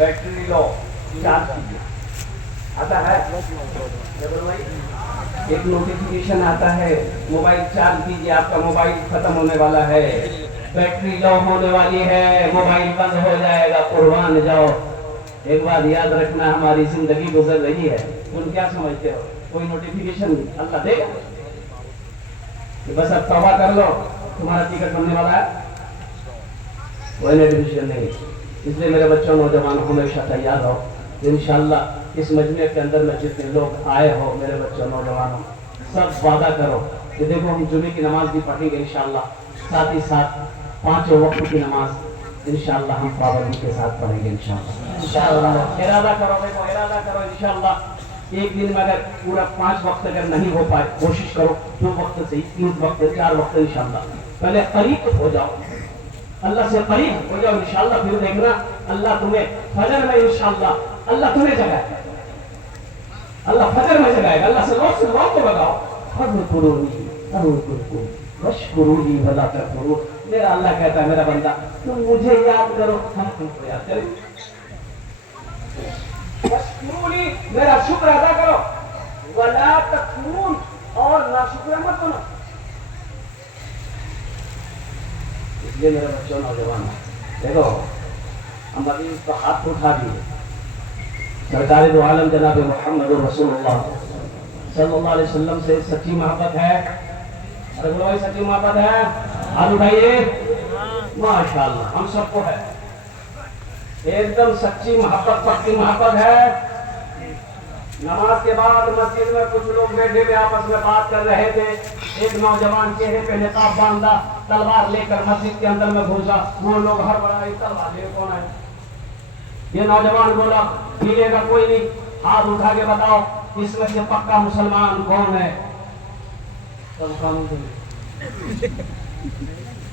Battery لو charge کیجیے آتا ہے ایک نوٹیفیکیشن آتا ہے موبائل چارج کیجیے آپ کا موبائل ختم ہونے والا ہے بیٹری لو ہونے والی ہے موبائل بند ہو جائے گا قربان جاؤ ایک بات یاد رکھنا ہماری زندگی گزر رہی ہے تم کیا سمجھتے ہو کوئی نوٹیفیکیشن اللہ دے گا کہ بس اب توبہ کر لو تمہارا ٹکٹ بننے والا ہے کوئی نوٹیفیکیشن نہیں اس لیے میرے بچوں نوجوانوں ہمیشہ تیار رہو انشاءاللہ اس مجمع کے اندر میں جتنے لوگ آئے ہو میرے بچوں نوجوانوں سب وعدہ کرو کہ دیکھو ہم جمعے کی نماز بھی پڑھیں گے انشاءاللہ ساتھ ہی ساتھ 5 وقت کی نماز انشاءاللہ ہم پابندی کے ساتھ پڑھیں گے انشاءاللہ ارادہ کرو دیکھو ارادہ کرو انشاءاللہ ایک دن میں اگر پورا 5 وقت اگر نہیں ہو پائے کوشش کرو 2 وقت سے 3 وقت 4 وقت انشاءاللہ پہلے قریب ہو جاؤ اللہ سے قریب ہو جاؤ انشاءاللہ پھر دیکھنا اللہ تمہیں فجر میں انشاءاللہ اللہ تمہیں جگائے اللہ فجر میں جگائے گا اللہ سے لوگ تو لگاؤ فذکرونی اذکرکم واشکرونی ولا تکفرون میرا اللہ کہتا ہے میرا بندہ تم مجھے یاد کرو ہم تم کو یاد کریں واشکرونی میرا شکر ادا کرو ولا تکفرون اور ناشکر مت بنو اس لیے میرے بچوں نوجوان دیکھو ہم ابھی اس کا ہاتھ اٹھا دیے سرکار دو عالم جناب محمد رسول اللہ صلی اللہ علیہ وسلم سے سچی محبت ہے ارے بھائی سچی محبت ہے ہاتھ اٹھائیے ماشاءاللہ ہم سب کو ہے ایک دم سچی محبت پکی محبت ہے نماز کے بعد مسجد میں کچھ لوگ بیٹھے ہوئے آپس میں بات کر رہے تھے ایک نوجوان چہرے پہ نقاب باندھا تلوار لے کر مسجد کے اندر میں گھسا وہ لوگ ہر بڑا تلوار لے کون ہے یہ نوجوان بولا ملے گا کوئی نہیں ہاتھ اٹھا کے بتاؤ اس میں سے پکا مسلمان کون ہے سب کام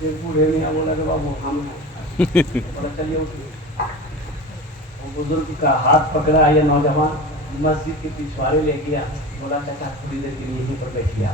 بوڑھے میاں بولا کہ بابو ہم بولا چلیے بزرگ کا ہاتھ پکڑا یہ نوجوان مسجد کے پچھواڑے لے گیا بولا چچا تھوڑی دیر کے لیے یہیں پر بیٹھیا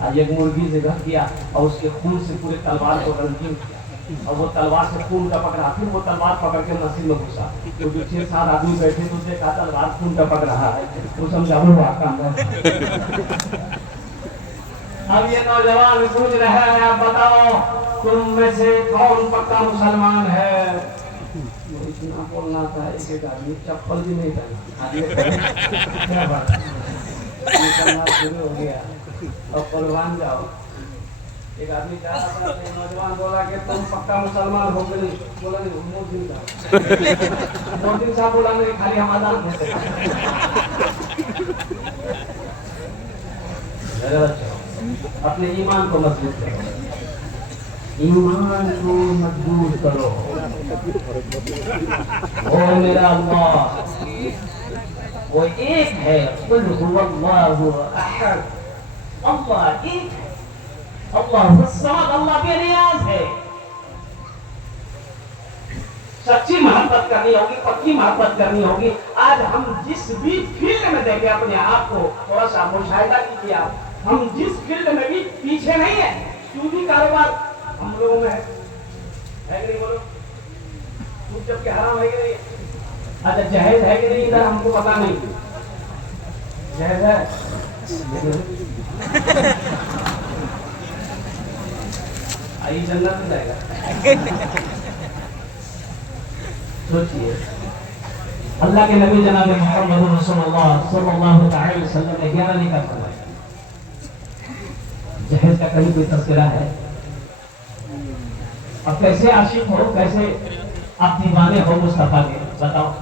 آج ایک مرغی سے گھر کیا اور اس کے خون سے پورے تلوار کو رنگین کیا اور وہ تلوار سے خون کا پکڑا پھر وہ تلوار پکڑ کے مسجد میں گھسا تو جو 6-7 آدمی بیٹھے تو اسے کہا تلوار خون کا پکڑ رہا ہے تو سمجھا وہ کام ہے اب یہ نوجوان پوچھ رہا ہے آپ بتاؤ تم میں سے کون پکا مسلمان ہے اتنا بولنا تھا ایک آدمی چپل بھی نہیں پہنا شروع ہو گیا اور قربان جاؤ ایک آدمی چاہا تھا نوجوان بولا کہ تم پکا مسلمان ہو گئے بولا نہیں مودی صاحب بولا نہیں خالی ہم آزاد ہوتے اپنے ایمان کو مضبوط کرو ایمان کو مضبوط کرو او میرا اللہ وہ ایک ہے قل هو اللہ احد اللہ ایک ہے اللہ الصمد اللہ بے نیاز ہے سچی محبت کرنی ہوگی پکی محبت کرنی ہوگی آج ہم جس بھی فیلڈ میں دیکھیں اپنے آپ کو تھوڑا سا مشاہدہ کیجیے آپ ہم جس فیلڈ میں بھی پیچھے نہیں ہیں چوری کاروبار ہم لوگوں میں ہے کہ نہیں بولو سود جب کہ حرام ہے کہ نہیں اچھا جہیز ہے کہ نہیں ادھر ہم کو پتا نہیں جہیز ہے آئی جنت میں جائے گا سوچئے اللہ کے نبی جناب محمد رسول اللہ صلی اللہ تعالی وسلم نے 11 نکاح فرمائے جہیز کا کہیں کوئی تذکرہ ہے اب کیسے عاشق ہو کیسے آپ دیوانے ہو مصطفیٰ کے بتاؤ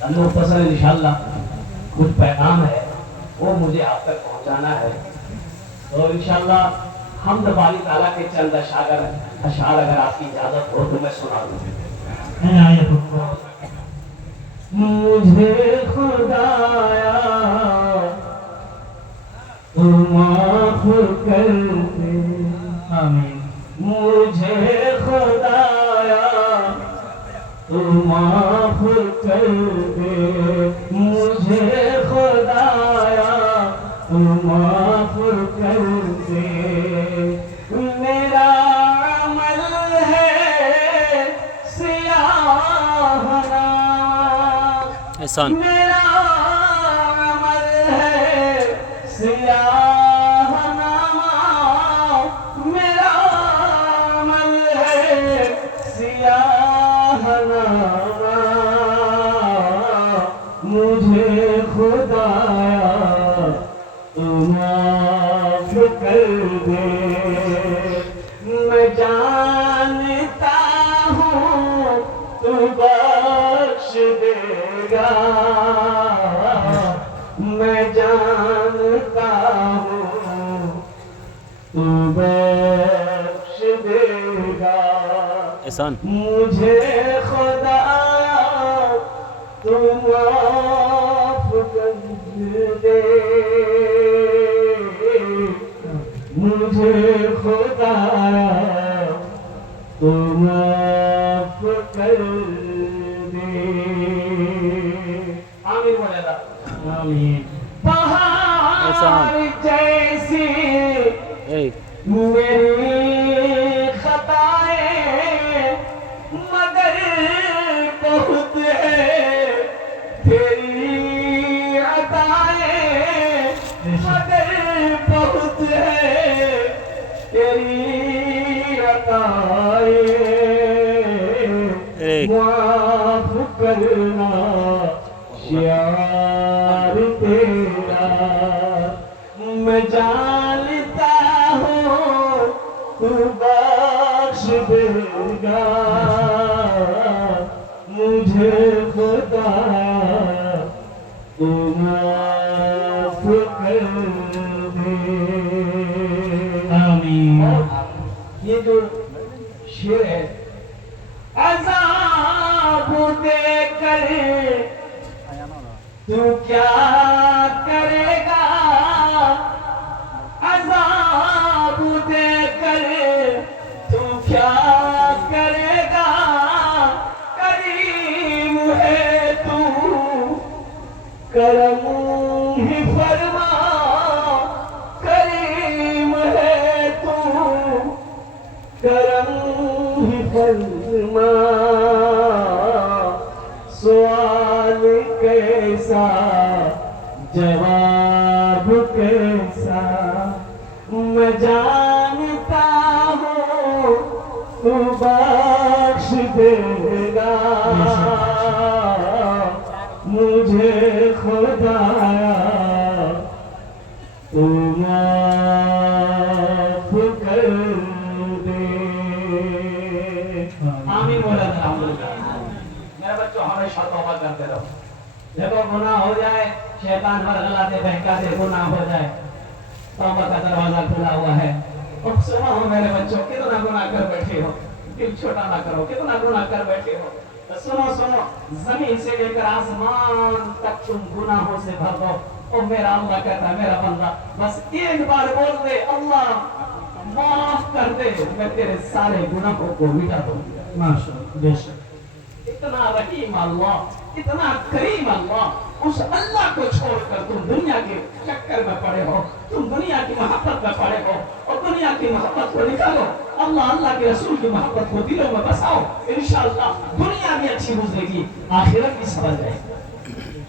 اللہ مختصر انشاءاللہ کچھ پیغام ہے وہ مجھے آپ تک پہنچانا ہے تو انشاءاللہ حمد باری تعالیٰ کے چند اشعار اگر آپ کی اجازت ہو تو میں سنا دوں مجھے خدایا تو معاف کر دے آمین مجھے خدایا تو معاف کر دے مجھے خدایا تو معاف کر دے میرا عمل ہے سیاہ احسان میرا عمل ہے سیاہ نامہ، میرا عمل ہے سیاہ نامہ، مجھے خدایا تو معاف کر دے، میں جانتا ہوں تو بخش دے گا، میں جانتا ہوں تو بخش دے گا، احسان مجھے خدا تو معاف کر دے، مجھے خدا تو معاف کر دے۔ آمین بولے گا، آمین۔ پہاڑ جیسی اے میری خطائیں مگر بہت ہے تیری عطائیں، مگر بہت ہے تیری عطائیں، ایک معاف کرنا شعار تیرا، میں جانتا ہوں تو بخش دے گا، مجھے خدا تو معاف کر دے۔ آمین۔ یہ جو شعر ہے، عذاب دے کر تو کیا کرے گا، عذاب دے کر تو کیا کرے گا، کریم ہے تو کرم ہی فرما، کریم ہے تو کرم ہی فرما، سوال کیسا جواب کیسا، میں جانتا ہوں تو بخش دے گا، مجھے خدایا تو معاف کر دے۔ آمین بولا الحمدللہ۔ میرے بچوں ہمیشہ توبہ کرتے رہو، دیکھو گناہ ہو جائے، شیطان ورغلاتے بہکاتے گناہ ہو جائے، توبہ کا دروازہ کھلا ہوا ہے۔ اور سنو میرے بچوں، کتنا گناہ کر بیٹھے ہو، دل چھوٹا نہ کرو، کتنا گناہ کر بیٹھے ہو، سنو سنو، زمین سے لے کر آسمان تک تم گناہوں سے بھر دو۔ اور میرا اللہ کہتا ہے میرا بندہ بس ایک بار بول دے اللہ معاف کر دے، میں تیرے سارے گناہوں کو مٹا دوں گا۔ ماشاءاللہ، بے شک۔ اتنا رحیم اللہ، اتنا کریم اللہ، اس اللہ کو چھوڑ کر تم دنیا کے چکر میں پڑے ہو، تم دنیا کی محبت میں پڑے ہو، اور دنیا کی محبت کو نکالو، اللہ کے رسول کی محبت کو دلوں میں بساؤ، انشاءاللہ دنیا بھی اچھی گزرے گی، آخرت بھی سبر جائے گی۔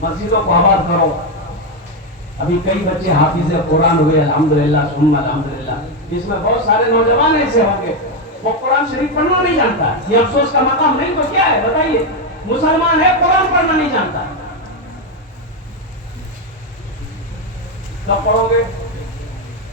مسجدوں کو آباد کرو۔ ابھی کئی بچے حافظ قرآن ہوئے الحمدللہ ثم الحمدللہ، اس میں بہت سارے نوجوان ایسے ہوں گے وہ قرآن شریف پڑھنا نہیں جانتا، یہ افسوس کا مقام نہیں تو کیا ہے بتائیے؟ مسلمان ہے قرآن پڑھنا نہیں جانتا، کب پڑھو گے؟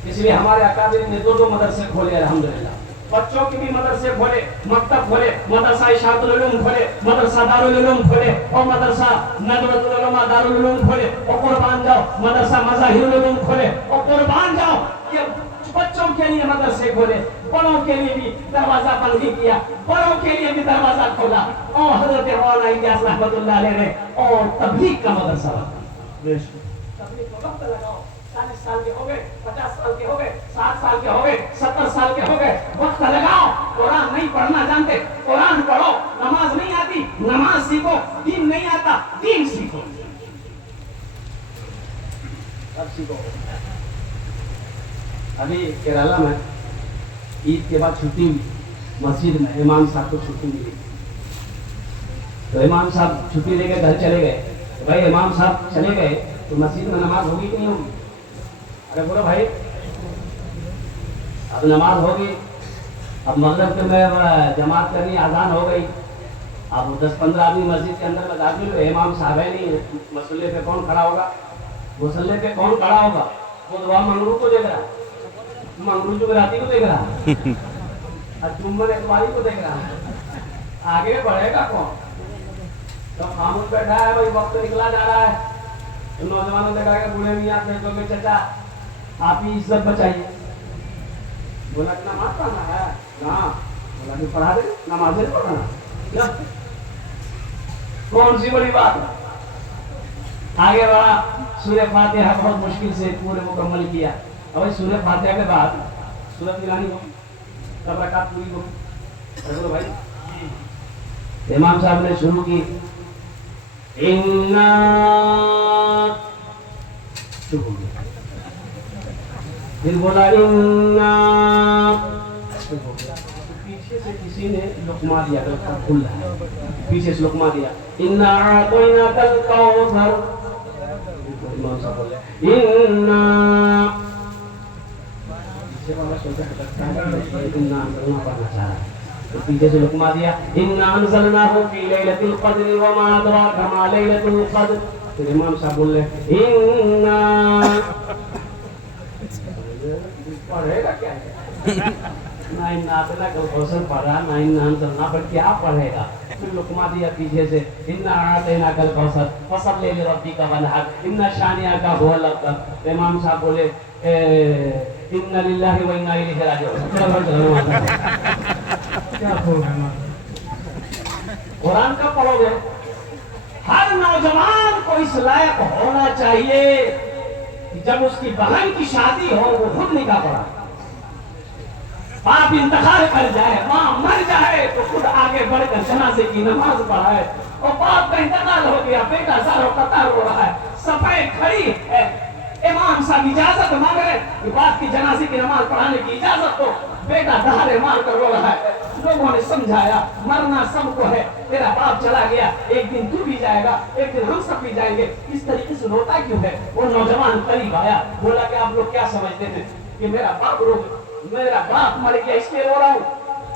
اس لیے ہمارے اکابر نے دو مدرسے کھولے الحمدللہ، بچوں کی بھی مدرسے کھولے، مکتب کھولے، مدرسہ اشاعت العلوم کھولے، مدرسہ دارالعلوم کھولے، اور مدرسہ ندوۃ العلماء دارالعلوم کھولے، اور قربان جاؤ مدرسہ مظاہر العلوم کھولے، اور قربان جاؤ کہ بچوں کے لیے مدرسے کھولے، بڑوں کے لیے بھی دروازہ بند نہیں کیا، بڑوں کے لیے بھی دروازہ کھولا، اور حضرت مولانا الیاس رحمۃ اللہ علیہ نے اور تبلیغ کا مدرسہ رکھا۔ تبلیغ کو وقت لگاؤ، 40 سال کے ہو گئے، 50 سال کے ہو گئے، 60 سال کے ہو گئے، 70 سال کے ہو گئے، وقت لگاؤ۔ قرآن نہیں پڑھنا جانتے قرآن پڑھو، نماز نہیں آتی نماز سیکھو، دین نہیں آتا دین سیکھو، اب سیکھو۔ ابھی کیرالہ میں عید کے بعد چھٹی ہوئی، مسجد میں امام صاحب کو چھٹی ملی، تو امام صاحب چھٹی لے کے گھر چلے گئے. تو بھائی امام صاحب چلے گئے تو مسجد میں نماز ہوگی کہ نہیں ہوگی؟ ارے بولو بھائی اب نماز ہوگی. اب مغرب کے میں جماعت کرنی اذان ہو گئی. اب 10-15 آدمی مسجد کے اندر میں داخل ہوئے. امام صاحب ہے نہیں. مسلے پہ کون کھڑا ہوگا؟ مسلے پہ کون کھڑا ہوگا؟ وہ دعا منگرو کو دیکھ رہا ہے, منگرو جغراتی کو دیکھ رہا ہے, اور چمبر اخباری کو دیکھ رہا ہے. آگے بڑھے گا کون؟ تو خاموش بیٹھا ہے. بھائی وقت نکلا جا رہا ہے. نوجوانوں نے کہا کہ بوڑھے میاں اپنے جو کہ چچا آپ ہی عزت بچائیے. بولا کہ نماز پڑھنا ہے. ہاں. بولا کہ پڑھا دے, نماز پڑھنا کون سی بڑی بات ہے. آگے بڑھا. سورہ فاتحہ بہت مشکل سے پورے مکمل کیا. اور سورہ فاتحہ کے بعد سورت ملانی ہو, تب رکعت پوری ہو. بولو بھائی امام صاحب نے شروع کی اِنَّا چپ ہو گیا. پھر بولا اِنَّا چپ ہو گیا. پیچھے سے کسی نے لقمہ دیا, کھل رہا ہے, پیچھے سے لقمہ دیا. اِنَّا أَعْطَيْنَاكَ الْكَوْثَرَ. امام صاحب بولے اِنَّا پیچھے سے لقمہ دیا. اِنَّا أَنزَلْنَاهُ فِي لَيْلَةِ الْقَدْرِ وَمَا أَدْرَاكَ مَا لَيْلَةُ الْقَدْرِ. پھر امام صاحب بول رہے اِنَّا پڑھے گا کیا ہے؟ نہ اِنَّا کوثر پڑھا, نہ اِنَّا أَنزَلْنَا, پر کیا پڑھے گا؟ پھر لقمہ دیا پیچھے سے اِنَّا أَعْطَيْنَاكَ الْكَوْثَرَ فَصَلِّ لِرَبِّكَ وَانْحَرْ إِنَّ شَانِئَكَ هُوَ الْأَبْتَرُ. امام صاحب بولے اِنَّ لِلَّهِ وَإِنَّا إِلَيْهِ رَاجِعُونَ. کیا ہوگا؟ قرآن کا پڑھو گے. ہر نوجوان کو اس لائق ہونا چاہیے کہ جب اس کی بہن کی شادی ہو وہ خود نکاح پڑھائے. باپ انتقال کر جائے, ماں مر جائے تو خود آگے بڑھ کر جنازے کی نماز پڑھائے. اور باپ کا انتقال ہو گیا, بیٹا زاروں قطار ہو رہا ہے, صفائی کھڑی ہے, امام صاحب اجازت مانگ رہے کہ باپ کی جنازے کی نماز پڑھانے کی اجازت دو. بیٹا دہاڑے مار کر رو رہا ہے. لوگوں نے سمجھایا مرنا سب کو ہے, تیرا باپ چلا گیا, ایک دن تو بھی جائے گا, ایک دن ہم سب بھی جائیں گے. اس طریقے سے روتا کیوں ہے؟ وہ نوجوان قریب آیا, بولا کہ آپ لوگ کیا سمجھتے ہیں کہ میرا باپ مر گیا اس لیے رو رہا ہوں؟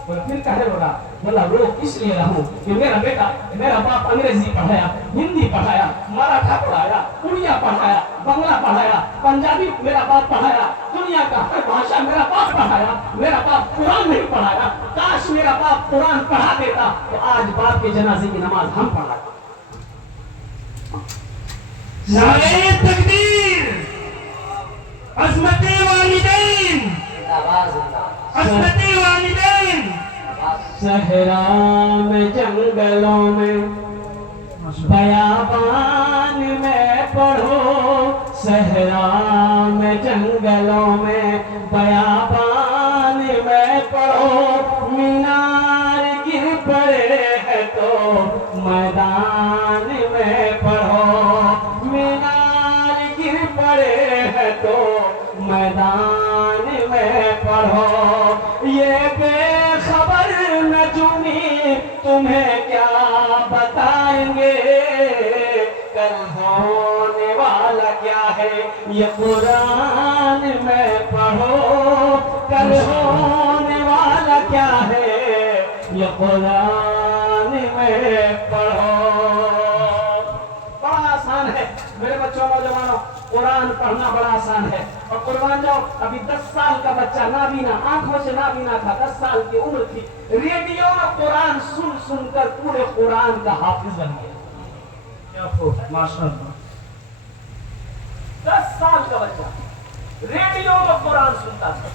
بولا پھر کہے رو رہا؟ بولا رو اس لیے رہا ہوں کہ میرا باپ انگریزی پڑھایا, ہندی پڑھایا, مراٹھا پڑھایا, اڑیا پڑھایا, بنگلہ پڑھایا, پنجابی میرا باپ پڑھایا, دنیا کا ہر بھاشا میرا باپ پڑھایا. میرا باپ قرآن نہیں پڑھایا. کاش میرا باپ قرآن پڑھا دیتا تو آج باپ کے جنازے کی نماز ہم پڑھاتے. نعرہ تکبیر, عظمت والدین, عظمت والدین. صحرا میں جنگلوں میں بیابان میں پڑھو, صحرا میں جنگلوں میں بیابان میں پڑھو. مینار گر پڑے ہے تو میدان میں پڑھو, مینار گر پڑے ہے تو میدان میں پڑھو. یہ بے خبر نجومی تمہیں کیا بتائیں گے, کل ہونے والا کیا ہے یہ قرآن میں پڑھو. کل ہونے والا کیا ہے یہ قرآن میں پڑھو. بڑا آسان ہے میرے بچوں نوجوانوں, قرآن پڑھنا بڑا آسان ہے. اور قربان جاؤ, ابھی 10 سال کا بچہ نابینا, آنکھوں سے نابینا تھا, 10 سال کی عمر تھی, ریڈیو میں قرآن سن سن کر پورے قرآن کا حافظ بن گیا. کیا خوب, ماشاء اللہ. 10 سال کا بچہ ریڈیو میں قرآن سنتا تھا,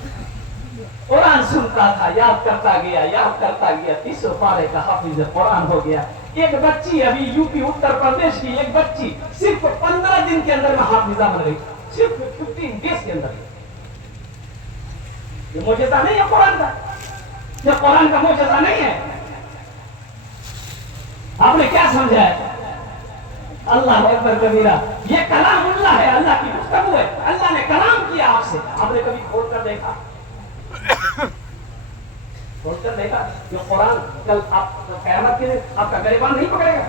قرآن سنتا تھا, یاد کرتا گیا, 30 پارے کا حافظ قرآن ہو گیا. ایک بچی ابھی یو پی اتر پردیش کی ایک بچی صرف 15 دن کے اندر میں حافظہ بن گئی, صرف 15 ڈیز کے اندر. یہ معجزہ نہیں ہے قرآن کا, یہ قرآن کا معجزہ نہیں ہے. آپ نے کیا سمجھا ہے؟ اللہ اکبر کبیرہ. یہ کلام اللہ ہے, اللہ کی گفتگو ہے, اللہ نے کلام کیا آپ سے. آپ نے کبھی کھول کر دیکھا؟ سوچ کر دیکھا یہ قرآن کل آپ قیامت کے دن آپ کا گریبان نہیں پکڑے گا؟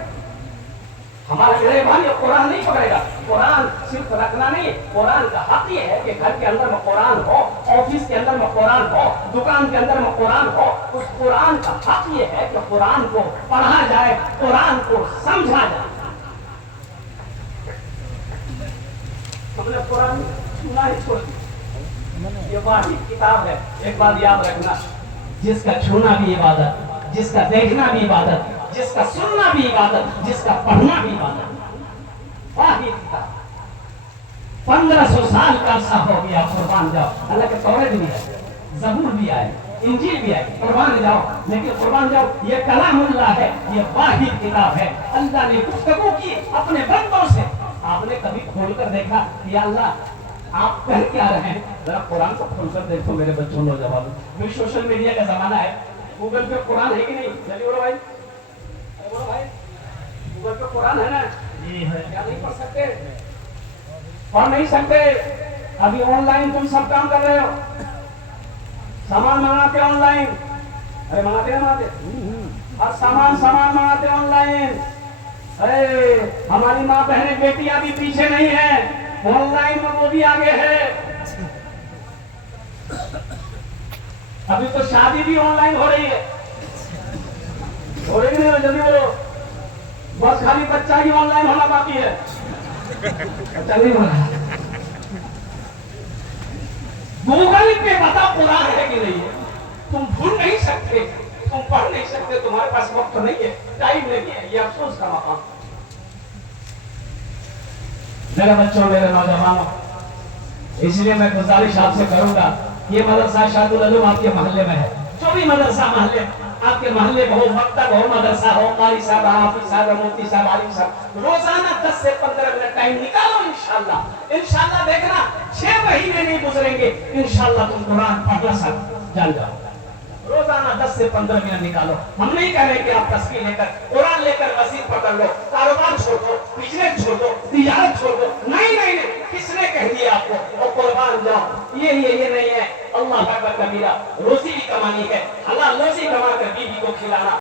ہمارا گریبان یہ قرآن نہیں پکڑے گا. قرآن صرف رکھنا نہیں، قرآن کا حق یہ ہے کہ گھر کے اندر میں قرآن ہو، آفس کے اندر میں قرآن ہو، دکان کے اندر میں قرآن ہو. اس قرآن کا حق یہ ہے کہ قرآن کو پڑھا جائے، قرآن کو سمجھا جائے. ہم نے قرآن سنا ہی چھوڑ دیا. یہ واحد کتاب ہے. ایک بات یاد رکھنا، جس کا چھونا بھی عبادت، جس کا دیکھنا بھی عبادت، جس کا سننا بھی عبادت، جس کا پڑھنا بھی عبادت. واحد کتاب. 1500 سال کا عرصہ ہو گیا. قربان جاؤ، اللہ کے تورات بھی ہے، زبور بھی آئے، انجیل بھی آئے. قربان جاؤ، لیکن قربان جاؤ یہ کلام اللہ ہے، یہ واحد کتاب ہے. اللہ نے گفتگو کی اپنے بندوں سے. آپ نے کبھی کھول کر دیکھا یا اللہ آپ کہہ کیا رہے ہیں؟ ذرا قرآن کو کھول کر دیکھو میرے بچوں نوجوانوں. جو سوشل میڈیا کا زمانہ ہے، گوگل پہ قرآن ہے کہ نہیں؟ جلدی بولو بھائی، بولو بھائی، گوگل پہ قرآن ہے نا؟ جی ہے. کیا نہیں پڑھ سکتے؟ پڑھ نہیں سکتے. ابھی آن لائن تم سب کام کر رہے ہو، سامان منگاتے آن لائن. ارے منگاتے ہر سامان منگاتے آن لائن. ہماری ماں بہنیں بیٹیاں بھی پیچھے نہیں ہیں، آن لائن میں وہ بھی آگے ہے. ابھی تو شادی بھی آن لائن ہو رہی ہے. ہو رہی نہیں؟ جلدی بولو. بس خالی بچہ ہی آن لائن ہونا باقی ہے. چلیے گوگل پہ بتا قرآن ہے کہ نہیں ہے. تم بھول نہیں سکتے، تم پڑھ نہیں سکتے، تمہارے پاس وقت نہیں ہے، ٹائم نہیں ہے. یہ افسوس کا مقام. میرے بچوں، میرے نوجوانوں، اس لیے میں گزارش آپ سے کروں گا، یہ مدرسہ شاہد العلوم آپ کے محلے میں ہے. جو بھی مدرسہ محلے آپ کے محلے میں ہو، مکتب ہو، مدرسہ ہو، قاری صاحب، حافظ صاحب، مفتی صاحب، عالم صاحب، روزانہ 10 سے 15 منٹ ٹائم نکالو. انشاءاللہ انشاءاللہ دیکھنا 6 مہینے نہیں گزریں گے، انشاءاللہ تم قرآن پڑھنا سب جان جاؤ. روزانہ 10 سے 15 منٹ نکالو. ہم نہیں کہہ رہے کہ آپ تسبیح لے کر، قرآن لے کر مسجد پکڑ لو، کاروبار چھوڑ دو، بزنس چھوڑ دو، تجارت چھوڑ دو. نہیں، کس نے کہہ دیا آپ کو؟ اور قربان جاؤ، یہ نہیں ہے. اللہ کا کبیرہ روزی بھی کمانی ہے، حلال روزی کما کر بیوی کو کھلانا.